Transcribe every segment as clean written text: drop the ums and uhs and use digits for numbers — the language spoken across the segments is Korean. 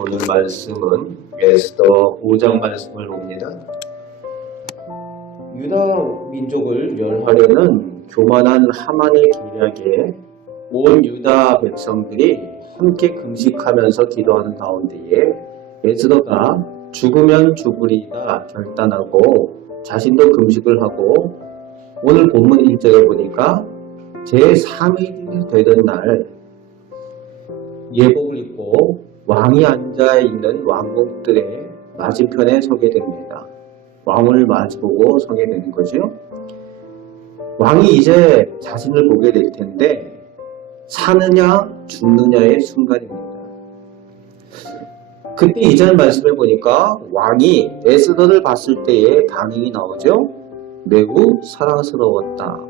오늘 말씀은 에스더 5장 말씀을 봅니다. 유다 민족을 멸하려는 교만한 하만의 계략에 온 유다 백성들이 함께 금식하면서 기도하는 가운데에 에스더가 죽으면 죽으리다 결단하고 자신도 금식을 하고 오늘 본문 1절에 보니까 제3일이 되던 날 예복을 입고 왕이 앉아있는 왕궁들의 맞은편에 서게 됩니다. 왕을 마주보고 서게 되는 거죠. 왕이 이제 자신을 보게 될 텐데 사느냐 죽느냐의 순간입니다. 그때 이전 말씀을 보니까 왕이 에스더를 봤을 때의 반응이 나오죠. 매우 사랑스러웠다.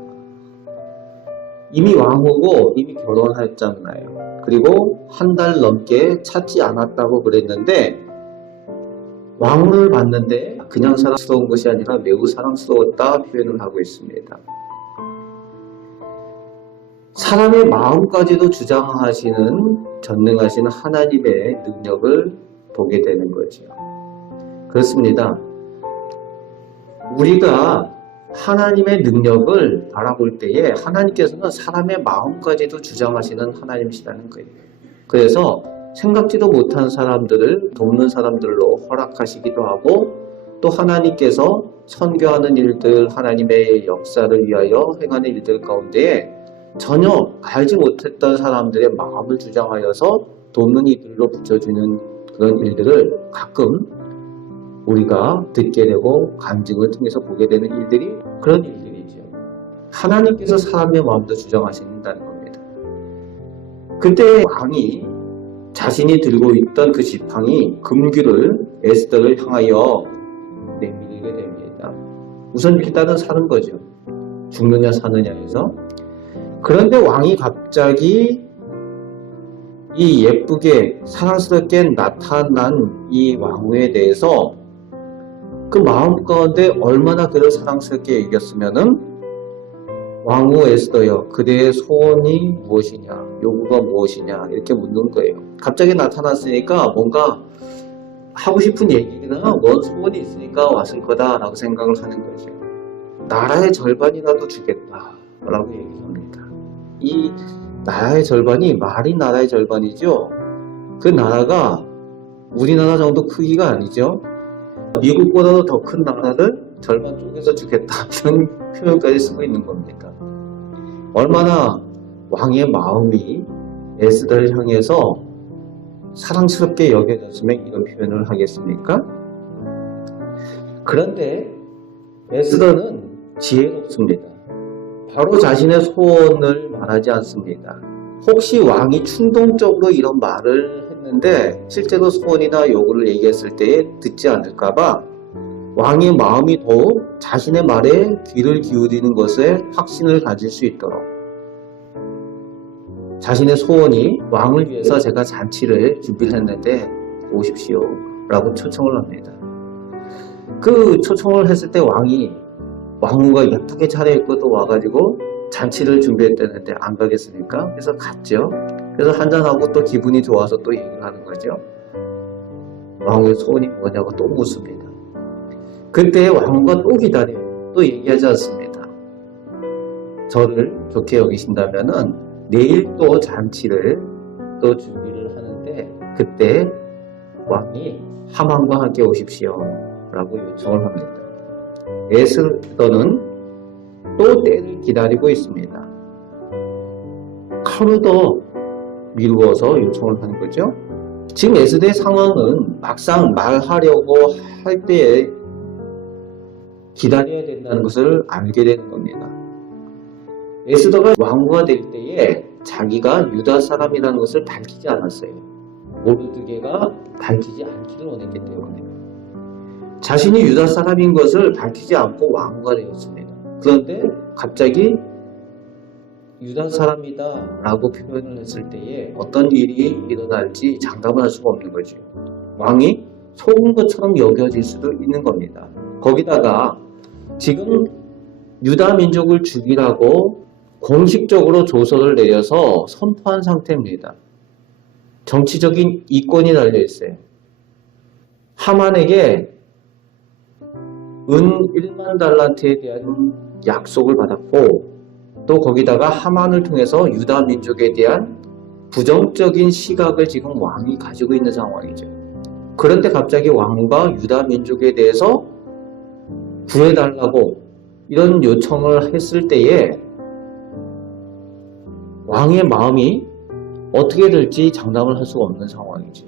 이미 왕후고 이미 결혼했잖아요. 그리고 한 달 넘게 찾지 않았다고 그랬는데 왕후를 봤는데 그냥 사랑스러운 것이 아니라 매우 사랑스러웠다 표현을 하고 있습니다. 사람의 마음까지도 주장하시는 전능하신 하나님의 능력을 보게 되는 거죠. 그렇습니다. 우리가 하나님의 능력을 바라볼 때에 하나님께서는 사람의 마음까지도 주장하시는 하나님이시라는 거예요. 그래서 생각지도 못한 사람들을 돕는 사람들로 허락하시기도 하고 또 하나님께서 선교하는 일들, 하나님의 역사를 위하여 행하는 일들 가운데 전혀 알지 못했던 사람들의 마음을 주장하여서 돕는 이들로 붙여주는 그런 일들을 가끔 우리가 듣게 되고 간증을 통해서 보게 되는 일들이 그런 일들이죠. 하나님께서 사람의 마음도 주장하신다는 겁니다. 그때 왕이 자신이 들고 있던 그 지팡이 금규를 에스더를 향하여 내밀게 됩니다. 우선 일단은 사는 거죠. 죽느냐 사느냐에서. 그런데 왕이 갑자기 이 예쁘게 사랑스럽게 나타난 이 왕후에 대해서 그 마음 가운데 얼마나 그를 사랑스럽게 여겼으면은 왕후 에스더여 그대의 소원이 무엇이냐 요구가 무엇이냐 이렇게 묻는 거예요. 갑자기 나타났으니까 뭔가 하고 싶은 얘기나 뭔 소원이 있으니까 왔을 거다라고 생각을 하는 거죠. 나라의 절반이라도 주겠다 라고 얘기합니다. 이 나라의 절반이 말이 나라의 절반이죠. 그 나라가 우리나라 정도 크기가 아니죠. 미국보다도 더 큰 나라를 절반 쪼개서 주겠다 이런 표현까지 쓰고 있는 겁니다. 얼마나 왕의 마음이 에스더를 향해서 사랑스럽게 여겨졌으면 이런 표현을 하겠습니까? 그런데 에스더는 지혜롭습니다. 바로 자신의 소원을 말하지 않습니다. 혹시 왕이 충동적으로 이런 말을 했는데 실제로 소원이나 요구를 얘기했을 때 듣지 않을까봐 왕의 마음이 더욱 자신의 말에 귀를 기울이는 것에 확신을 가질 수 있도록 자신의 소원이 왕을 위해서 제가 잔치를 준비를 했는데 오십시오 라고 초청을 합니다. 그 초청을 했을 때 왕후가 예쁘게 차려입고 또 와가지고 잔치를 준비했다는데 안 가겠습니까? 그래서 갔죠. 그래서 한잔하고 또 기분이 좋아서 또 얘기를 하는 거죠. 왕후의 소원이 뭐냐고 또 묻습니다. 그때 왕후가 또 기다려요. 또 얘기하지 않습니다. 저를 좋게 여기신다면은 내일 또 잔치를 또 준비를 하는데 그때 왕이 하만과 함께 오십시오 라고 요청을 합니다. 에스더는 또 때를 기다리고 있습니다. 하루 더 미루어서 요청을 하는 거죠. 지금 에스더의 상황은 막상 말하려고 할 때에 기다려야 된다는 것을 알게 되는 겁니다. 에스더가 왕후가 될 때에 자기가 유다 사람이라는 것을 밝히지 않았어요. 모르드게가 밝히지 않기를 원했기 때문에 자신이 유다 사람인 것을 밝히지 않고 왕후가 되었습니다. 그런데 갑자기 유다 사람이다 라고 표현을 했을 때에 어떤 일이 일어날지 장담을 할 수가 없는 거죠. 왕이 속은 것처럼 여겨질 수도 있는 겁니다. 거기다가 지금 유다 민족을 죽이라고 공식적으로 조서를 내려서 선포한 상태입니다. 정치적인 이권이 달려 있어요. 하만에게 은 1만 달란트에 대한 약속을 받았고 또 거기다가 하만을 통해서 유다 민족에 대한 부정적인 시각을 지금 왕이 가지고 있는 상황이죠. 그런데 갑자기 왕과 유다 민족에 대해서 구해달라고 이런 요청을 했을 때에 왕의 마음이 어떻게 될지 장담을 할 수가 없는 상황이죠.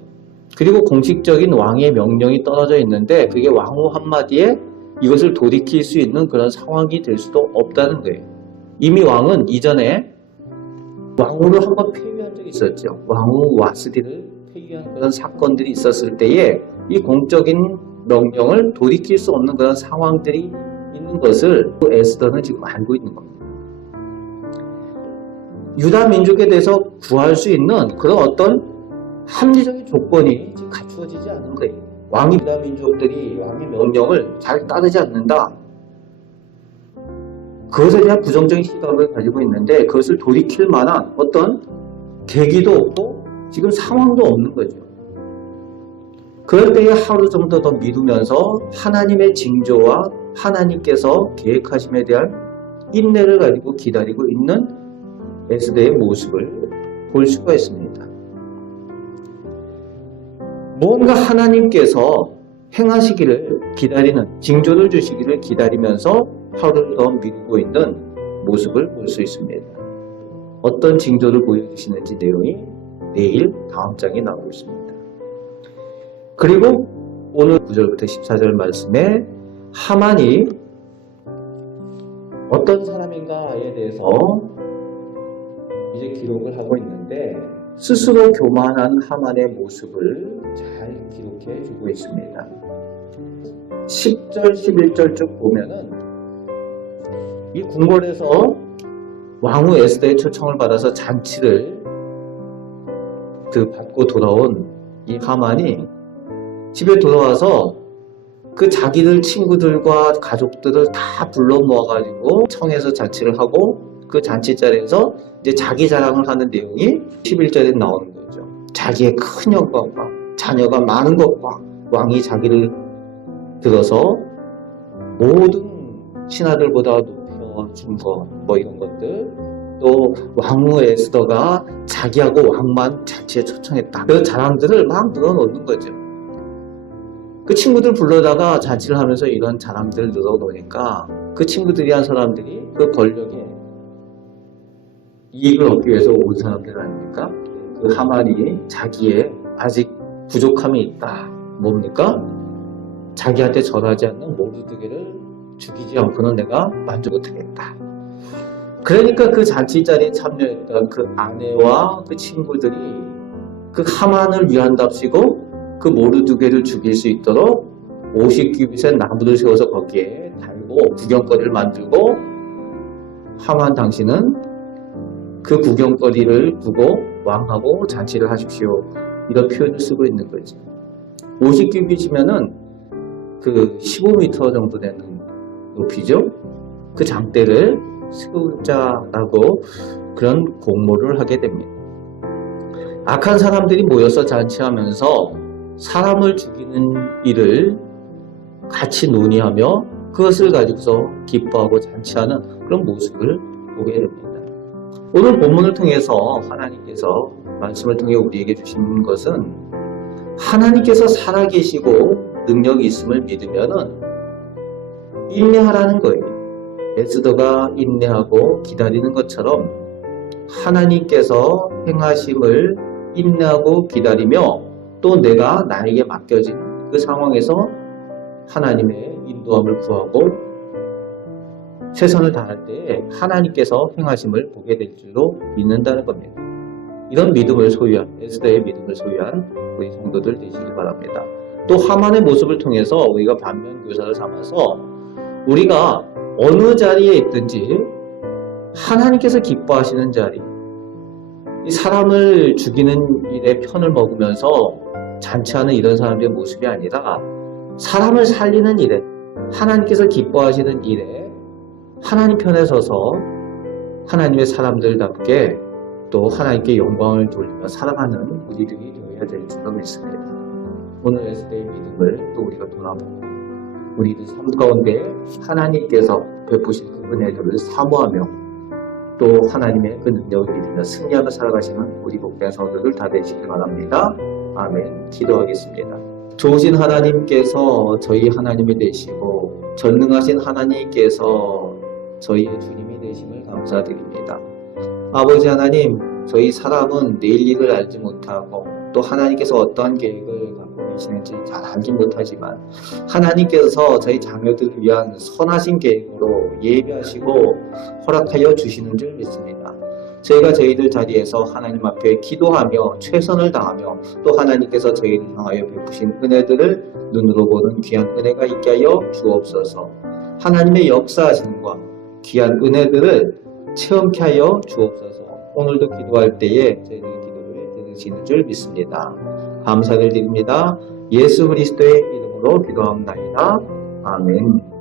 그리고 공식적인 왕의 명령이 떨어져 있는데 그게 왕후 한마디에 이것을 돌이킬 수 있는 그런 상황이 될 수도 없다는 거예요. 이미 왕은 이전에 왕후를 한번 폐위한 적이 있었죠. 왕후 와스디를 폐위한 그런 사건들이 있었을 때에 이 공적인 명령을 돌이킬 수 없는 그런 상황들이 있는 것을 에스더는 지금 알고 있는 겁니다. 유다 민족에 대해서 구할 수 있는 그런 어떤 합리적인 조건이 지금 갖추어지지 않은 거예요. 왕이 유다 민족들이 왕의 명령을 잘 따르지 않는다. 그것에 대한 부정적인 시각을 가지고 있는데 그것을 돌이킬 만한 어떤 계기도 없고 지금 상황도 없는 거죠. 그럴 때에 하루 정도 더 미루면서 하나님의 징조와 하나님께서 계획하심에 대한 인내를 가지고 기다리고 있는 에스더의 모습을 볼 수가 있습니다. 뭔가 하나님께서 행하시기를 기다리는, 징조를 주시기를 기다리면서 하루를 더 미루고 있는 모습을 볼 수 있습니다. 어떤 징조를 보여주시는지 내용이 내일 다음 장에 나오고 있습니다. 그리고 오늘 9절부터 14절 말씀에 하만이 어떤 사람인가에 대해서 이제 기록을 하고 있는데 스스로 교만한 하만의 모습을 잘 기록해 주고 있습니다. 10절, 11절 쭉 보면은 이 궁궐에서 왕후 에스더의 초청을 받아서 잔치를 받고 돌아온 이 하만이 집에 돌아와서 그 자기들 친구들과 가족들을 다 불러 모아가지고 청해서 잔치를 하고 그 잔치 자리에서 이제 자기 자랑을 하는 내용이 11절에 나오는 거죠. 자기의 큰 영광과 자녀가 많은 것과 왕이 자기를 들어서 모든 신하들보다 높여준 것, 뭐 이런 것들, 또 왕후 에스더가 자기하고 왕만 잔치에 초청했다. 그 자랑들을 막 늘어놓는 거죠. 그 친구들 불러다가 잔치를 하면서 이런 자랑들을 늘어놓으니까 그 친구들이 한 사람들이 그 권력에 이익을 얻기 위해서 온 사람들 아닙니까? 그 하만이 자기의 아직 부족함이 있다. 뭡니까? 자기한테 절하지 않는 모르드게를 죽이지 않고는 내가 만족 못하겠다. 그러니까 그 잔치 자리에 참여했던 그 아내와 그 친구들이 그 하만을 위한답시고 그 모르드게를 죽일 수 있도록 50규빗의 나무를 세워서 거기에 달고 구경거리를 만들고 하만 당신은 그 구경거리를 두고 왕하고 잔치를 하십시오. 이런 표현을 쓰고 있는 거죠. 50규빗이면은 그 15m 정도 되는 높이죠. 그 장대를 세우자라고 그런 공모를 하게 됩니다. 악한 사람들이 모여서 잔치하면서 사람을 죽이는 일을 같이 논의하며 그것을 가지고서 기뻐하고 잔치하는 그런 모습을 보게 됩니다. 오늘 본문을 통해서 하나님께서 말씀을 통해 우리에게 주신 것은 하나님께서 살아계시고 능력이 있음을 믿으면은 인내하라는 거예요. 에스더가 인내하고 기다리는 것처럼 하나님께서 행하심을 인내하고 기다리며 또 내가 나에게 맡겨진 그 상황에서 하나님의 인도함을 구하고 최선을 다할 때 하나님께서 행하심을 보게 될 줄로 믿는다는 겁니다. 이런 믿음을 소유한, 에스더의 믿음을 소유한 우리 성도들 되시길 바랍니다. 또 하만의 모습을 통해서 우리가 반면 교사를 삼아서 우리가 어느 자리에 있든지 하나님께서 기뻐하시는 자리, 이 사람을 죽이는 일에 편을 먹으면서 잔치하는 이런 사람들의 모습이 아니라 사람을 살리는 일에, 하나님께서 기뻐하시는 일에 하나님 편에 서서 하나님의 사람들답게 또 하나님께 영광을 돌리며 살아가는 우리들이 되어야 될 줄로 믿습니다. 오늘 에스더의 믿음을 또 우리가 돌아보고 우리들 삶 가운데 하나님께서 베푸신 그 은혜들을 사모하며 또 하나님의 그 능력을 믿으며 승리하며 살아가시는 우리 복된 성도들 다 되시길 바랍니다. 아멘. 기도하겠습니다. 좋으신 하나님께서 저희 하나님이 되시고 전능하신 하나님께서 저희의 주님이 되심을 감사드립니다. 아버지 하나님, 저희 사람은 내일 일을 알지 못하고 또 하나님께서 어떠한 계획을 갖고 계시는지 잘 알지 못하지만 하나님께서 저희 자녀들을 위한 선하신 계획으로 예비하시고 허락하여 주시는 줄 믿습니다. 저희가 저희들 자리에서 하나님 앞에 기도하며 최선을 다하며 또 하나님께서 저희를 향하여 베푸신 은혜들을 눈으로 보는 귀한 은혜가 있게 하여 주옵소서. 하나님의 역사하심과 귀한 은혜들을 체험케 하여 주옵소서. 오늘도 기도할 때에 저희들 기도를 들으시는 줄 믿습니다. 감사를 드립니다. 예수 그리스도의 이름으로 기도합니다. 아멘.